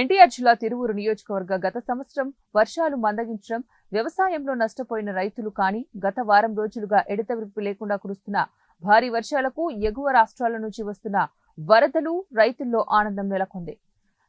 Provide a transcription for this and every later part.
ఎన్టీఆర్ జిల్లా తిరువూరు నియోజకవర్గ గత సంవత్సరం వర్షాలు మందగించడం, వ్యవసాయంలో నష్టపోయిన రైతులు కానీ గత వారం రోజులుగా ఎడతెరిపి లేకుండా కురుస్తున్న భారీ వర్షాలకు ఎగువ రాష్ట్రాల నుంచి వస్తున్న వరదలు రైతుల్లో ఆనందం నెలకొంది.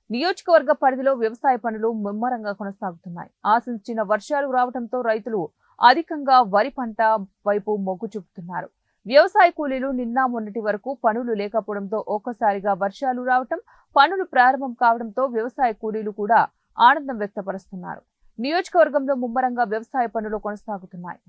నియోజకవర్గ పరిధిలో వ్యవసాయ పనులు ముమ్మరంగా కొనసాగుతున్నాయి. ఆశించిన వర్షాలు రావడంతో రైతులు అధికంగా వరి పంట వైపు మొగ్గు చూపుతున్నారు. వ్యవసాయ కూలీలు నిన్న మొన్నటి వరకు పనులు లేకపోవడంతో ఒక్కసారిగా వర్షాలు రావటం, పనులు ప్రారంభం కావడంతో వ్యవసాయ కూలీలు కూడా ఆనందం వ్యక్తపరుస్తున్నారు. నియోజకవర్గంలో ముమ్మరంగా వ్యవసాయ పనులు కొనసాగుతున్నాయి.